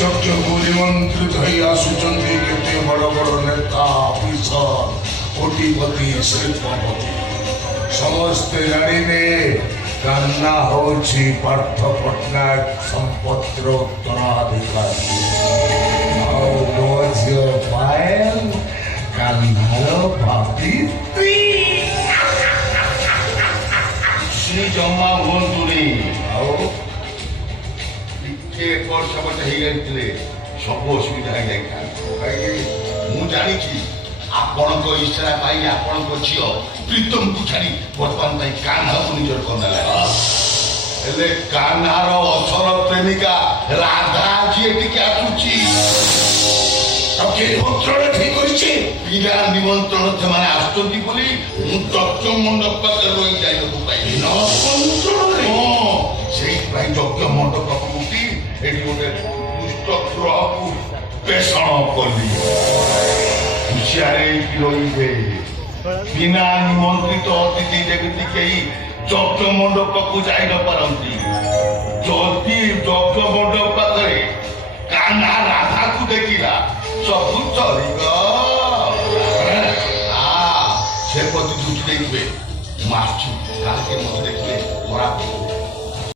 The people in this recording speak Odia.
ଯଜ୍ଞକୁ ନିମନ୍ତ୍ରିତ ହେଇ ଆସୁଛନ୍ତି କେତେ ବଡ଼ ବଡ଼ ନେତା ଅଫିସର କୋଟିପତି ଶିଳ୍ପପତି ସମସ୍ତେ ଜାଣିଲେ କାହ୍ନା ହଉଛି ପାର୍ଥ ପଟ୍ଟନାୟକ ସମ୍ପତ୍ତିର ଉତ୍ତରାଧିକାରୀ ଆଉ ମୋ ଝିଅ ପାଏଲ କାହ୍ନାର ଭାବିତ୍ରୀ। ଜମା ହୁଅନ୍ତୁନି ଆଉ ଟିକେ ଏପଟ ସେପଟ ହେଇଯାଇଥିଲେ ସବୁ ଅସୁବିଧା ହେଇଯାଇଥାନ୍ତା। ମୁଁ ଜାଣିଛି ଆପଣଙ୍କ ଇଚ୍ଛା ପାଇଁ ଆପଣଙ୍କ ଝିଅ ପ୍ରୀତମକୁ ଛାଡ଼ି ବର୍ତ୍ତମାନ ପାଇଁ କାହ୍ନାକୁ ନିଜର କରିନେଲା। ହେଲେ କାହ୍ନାର ଅସଲ ପ୍ରେମିକା ରାଧା ଯିଏ ଟିକେ ଆସୁଛି ନିମନ୍ତ୍ରଣ ଠିକ କରିଛି। ବିନା ନିମନ୍ତ୍ରଣ ସେମାନେ ଆସୁଛନ୍ତି ବୋଲି ମୁଁ ଯଜ୍ଞ ମଣ୍ଡପ ପାଖରେ ରହିଯାଇବାକୁ ପାଇଲି। ସେଇଥିପାଇଁ ଯଜ୍ଞ ମଣ୍ଡପକୁ ଉଠି ଏଠି ଗୋଟେ ଦୁଷ୍ଟ ଗ୍ରହକୁ ପେଷଣ କଲି। ହୁସିଆରେଇକି ରହିବେ ବିନା ନିମନ୍ତ୍ରିତ ଅତିଥି ଯେମିତି କେହି ଯଜ୍ଞ ମଣ୍ଡପକୁ ଯାଇ ନ ପାରନ୍ତି। ଯଦି ଯଜ୍ଞ ମଣ୍ଡପ ପାଖରେ କାହ୍ନା ରାଧାକୁ ଦେଖିଲା ସବୁ ଚଳିବ। ସେ ପ୍ରତି ଦୃଷ୍ଟି ଦେଇଥିବେ ମୁଁ ଆସୁଛି କାହାକେ ମତେ ଦେଖିଲେ ଖରାପ